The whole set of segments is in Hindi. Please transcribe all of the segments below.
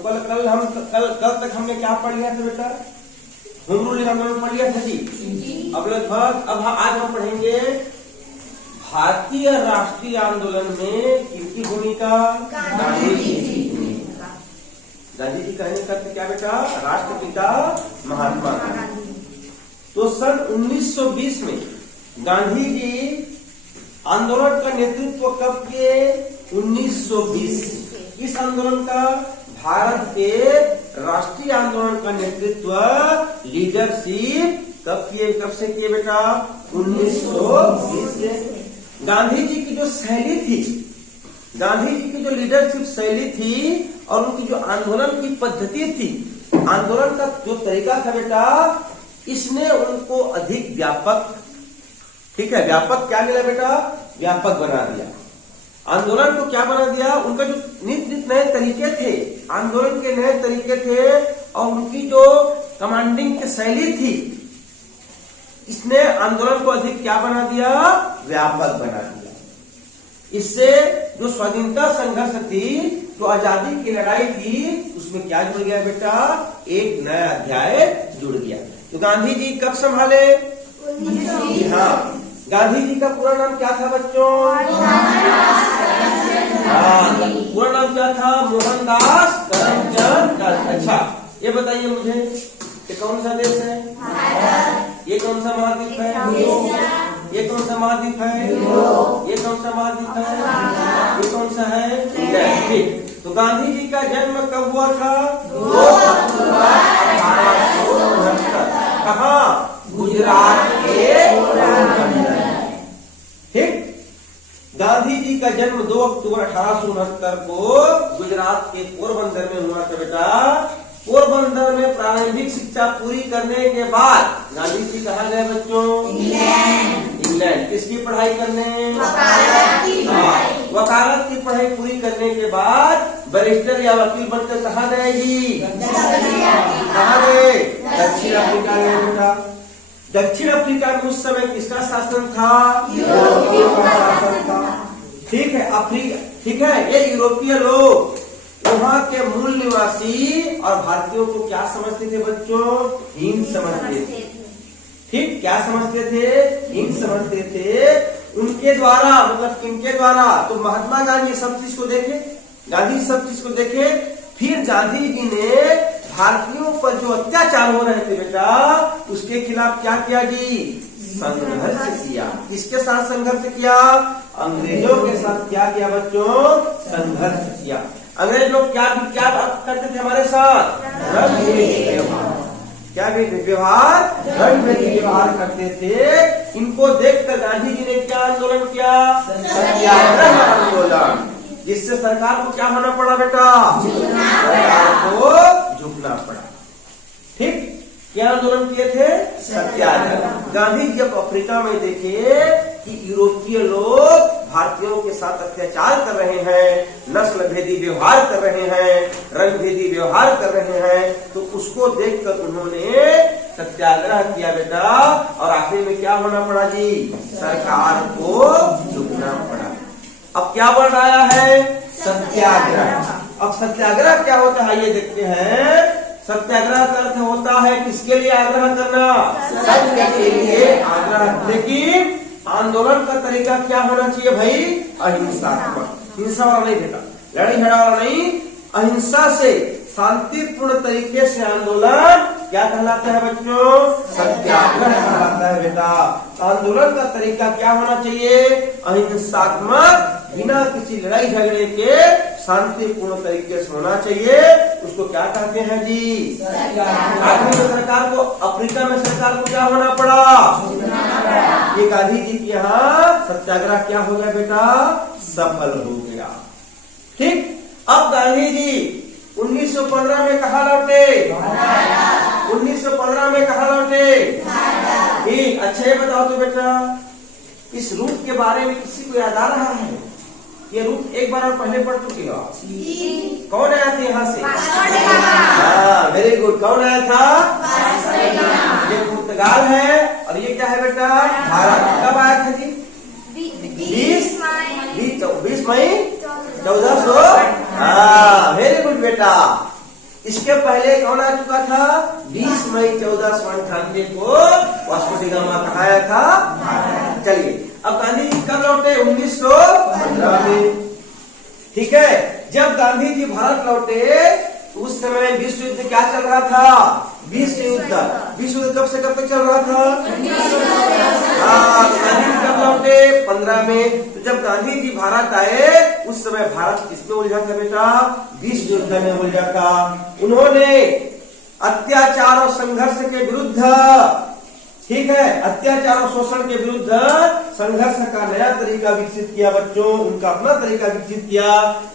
तो कल तक हमने क्या पढ़ लिया था बेटा? होम रूल आंदोलन पढ़ लिया था जी। अब लगभग अब आज हम पढ़ेंगे भारतीय राष्ट्रीय आंदोलन में किसकी भूमिका? गांधी जी की भूमिका। गांधी जी कहने का क्या बेटा? राष्ट्रपिता महात्मा गांधी। तो सन 1920 में गांधी जी आंदोलन का नेतृत्व कब किए? 1920। इस आंदोलन का भारत के राष्ट्रीय आंदोलन का नेतृत्व लीडरशिप कब किए? कब से किए बेटा? 1920 से। गांधी जी की जो शैली थी, गांधी जी की जो लीडरशिप शैली थी और उनकी जो आंदोलन की पद्धति थी, आंदोलन का जो तरीका था बेटा, इसने उनको अधिक व्यापक, ठीक है, व्यापक क्या मिला बेटा? व्यापक बना दिया। आंदोलन को क्या बना दिया? उनका जो नित नए तरीके थे, आंदोलन के नए तरीके थे और उनकी जो कमांडिंग की शैली थी, इसने आंदोलन को अधिक क्या बना दिया? व्यापक बना दिया। इससे जो स्वाधीनता संघर्ष थी, जो आजादी की लड़ाई थी, उसमें क्या जुड़ गया बेटा? एक नया अध्याय जुड़ गया। तो गांधी जी कब संभाले? हाँ, गांधी जी का पूरा नाम क्या था बच्चों? पूरा नाम क्या था? मोहनदास करमचंद। अच्छा, ये बताइए मुझे, ये कौन सा देश है? ये कौन सा महाद्वीप है? ये कौन सा महाद्वीप है? ये कौन सा महाद्वीप है? ये कौन सा है? ठीक। तो गांधी जी का जन्म कब हुआ था? 2 अक्टूबर 1869। कहाँ? गुजरात के पोरबंदर। ठीक। गांधी जी का जन्म 2 अक्टूबर 1869 को गुजरात के पोरबंदर में हुआ था बेटा। पोरबंदर में प्रारंभिक शिक्षा पूरी करने के बाद गांधी जी कहाँ गए बच्चों? इंग्लैंड। किसकी पढ़ाई करने? वकालत की पढ़ाई पूरी करने के बाद बैरिस्टर या वकील बनकर कहाँ गए जी? कहाँ गए? दक्षिण अफ्रीका गए बेटा। दक्षिण अफ्रीका में उस समय किसका शासन था? यूरोपियों का शासन था। ठीक है, ठीक है, ये यूरोपीय लोग वहाँ के मूल निवासी और भारतीयों को क्या समझते थे बच्चों? हीन समझते थे। ठीक, क्या समझते थे? हीन समझते थे। उनके द्वारा, मतलब किनके द्वारा? तो महात्मा गांधी सब चीज को देखे, गांधी सब चीज को देखे। फिर गांधी जी ने भारतीयों पर जो अत्याचार हो रहे थे बेटा, उसके खिलाफ क्या किया जी? संघर्ष किया। किसके साथ संघर्ष किया? अंग्रेजों के साथ क्या किया बच्चों? संघर्ष किया। अंग्रेज लोग क्या करते थे हमारे साथ? रणभेदी व्यवहार। क्या व्यवहार? रणभेदी व्यवहार करते थे। इनको देखकर गांधी जी ने क्या आंदोलन किया? सत्याग्रह आंदोलन, जिससे सरकार को क्या होना पड़ा बेटा? सरकार को झुकना पड़ा। ठीक, क्या आंदोलन किए थे? सत्याग्रह। गांधी जी जब अफ्रीका में देखे कि यूरोपीय लोग भारतीयों के साथ अत्याचार कर रहे हैं, नस्ल भेदी व्यवहार कर रहे हैं, रंग भेदी व्यवहार कर रहे हैं, तो उसको देखकर उन्होंने सत्याग्रह किया बेटा। और आखिर में क्या होना पड़ा जी? सरकार को झुकना पड़ा। अब क्या वर्ड आया है? सत्याग्रह। अब सत्याग्रह क्या होता है ये देखते हैं। सत्याग्रह का अर्थ होता है किसके लिए आग्रह करना? सत्य के लिए आग्रह। लेकिन आंदोलन का तरीका क्या होना चाहिए भाई? अहिंसात्मक। हिंसा वाला नहीं बेटा, लड़ाई झगड़ा वाला नहीं। अहिंसा से शांतिपूर्ण तरीके से आंदोलन क्या कहलाता है बच्चों? सत्याग्रह कहलाता है बेटा। आंदोलन का तरीका क्या होना चाहिए? अहिंसात्मक, बिना किसी लड़ाई झगड़े के शांतिपूर्ण तरीके से होना चाहिए। उसको क्या कहते हैं जी? आखिर में सरकार को, अफ्रीका में सरकार को क्या होना पड़ा? ये गांधी जी के यहाँ सत्याग्रह क्या हो गया बेटा? सफल हो गया। ठीक। अब गांधी जी 1915 में कहा लौटे? 1915 में कहा लौटे? ठीक। अच्छा ये बताओ तो बेटा, इस रूट के बारे में किसी को याद आ रहा है? ये रूट एक बार और पहले पढ़ चुके हो आप? कौन आया था यहाँ से? हाँ, वेरी गुड। कौन आया था? ये पुर्तगाल है और ये क्या है बेटा? भारत। कब आया था जी? 20 मई 1400। हाँ, वेरी गुड बेटा। इसके पहले कौन आ चुका था? 20 मई 1498 को वास्को डी गामा कहाँ आया था? चलिए, अब गांधी जी कब लौटे? 1915 में। ठीक है, जब गांधी जी भारत लौटे उस समय विश्व युद्ध क्या चल रहा था? विश्व युद्ध। विश्व युद्ध कब से कब तक चल रहा था? गांधी जी कब लौटे? 15 में। तो जब गांधी जी भारत आए उस समय भारत किसमें उलझा था बेटा? विश्व युद्ध में उलझा था। उन्होंने अत्याचार और संघर्ष के विरुद्ध, ठीक है, अत्याचार और शोषण के विरुद्ध संघर्ष का नया तरीका विकसित किया बच्चों। उनका अपना तरीका विकसित किया।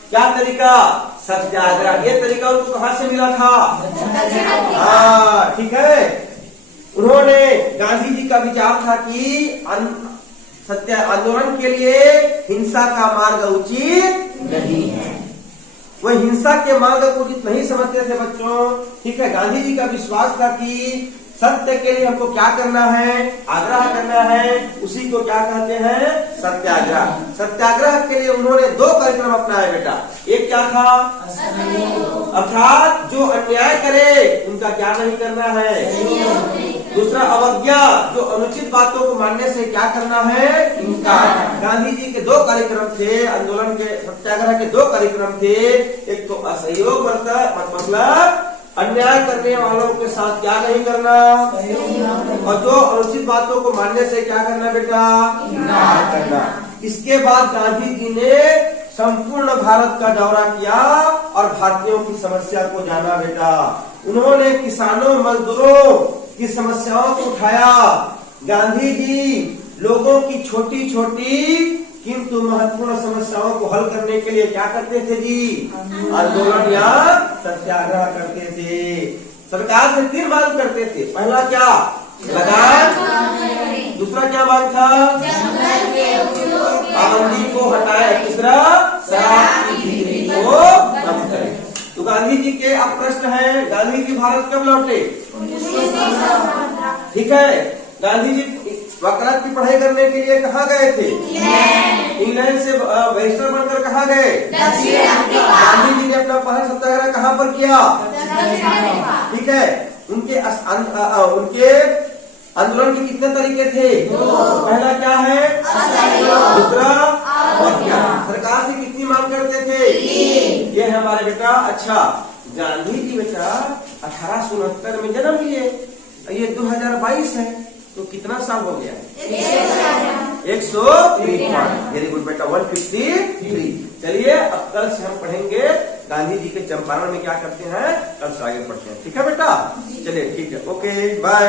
क्या तरीका? सत्याग्रह। ये तरीका उनको कहाँ से मिला था? हाँ, ठीक है। उन्होंने, गांधी जी का विचार था कि सत्य आंदोलन के लिए हिंसा का मार्ग उचित नहीं है। वह हिंसा के मार्ग को उचित नहीं समझते थे बच्चों। ठीक है, गांधी जी का विश्वास था कि सत्य के लिए हमको क्या करना है? आग्रह करना है। उसी को क्या कहते हैं? सत्याग्रह। सत्याग्रह के लिए उन्होंने 2 कार्यक्रम अपनाए बेटा। एक क्या था? अर्थात जो अन्याय करे उनका क्या नहीं करना है? दूसरा अवज्ञा, जो अनुचित बातों को मानने से क्या करना है? इनकार। गांधी जी के 2 कार्यक्रम थे, आंदोलन के, सत्याग्रह के 2 कार्यक्रम थे। एक तो असहयोग मतलब अन्याय करने वालों के साथ क्या नहीं करना, और जो अनुचित बातों को मानने से क्या करना बेटा? इनकार करना। इसके बाद गांधी जी ने संपूर्ण भारत का दौरा किया और भारतीयों की समस्या को जाना बेटा। उन्होंने किसानों मजदूरों की समस्याओं को उठाया। गांधी जी लोगों की छोटी छोटी किंतु महत्वपूर्ण समस्याओं को हल करने के लिए क्या करते थे जी? आंदोलन या सत्याग्रह करते थे। सरकार से 3 मांग करते थे। पहला क्या? लगान। दूसरा क्या मांग था? पाबंदी को हटाए। तीसरा शराब की बिक्री को बंद करे। तो गांधी जी के अब प्रश्न है, गांधी जी भारत कब लौटे? ठीक है, गांधी जी वकालत की पढ़ाई करने के लिए कहाँ गए थे? इंग्लैंड से बैरिस्टर बनकर कहाँ गए? गांधी जी ने अपना पहला सत्याग्रह कहाँ पर किया? ठीक है, उनके आंदोलन के कितने तरीके थे? पहला क्या है? दूसरा अवज्ञा। सरकार से कितनी मांग करते थे? ये है हमारे बेटा। अच्छा, गांधी जी बेटा 1869 में जन्म लिए, ये 2022 है, तो कितना साल हो गया? 103। वेरी गुड बेटा, 153। चलिए, अब कल से हम पढ़ेंगे गांधी जी के चंपारण में क्या करते हैं, कल से आगे पढ़ते हैं। ठीक है बेटा? चलिए, ठीक है, ओके, बाय।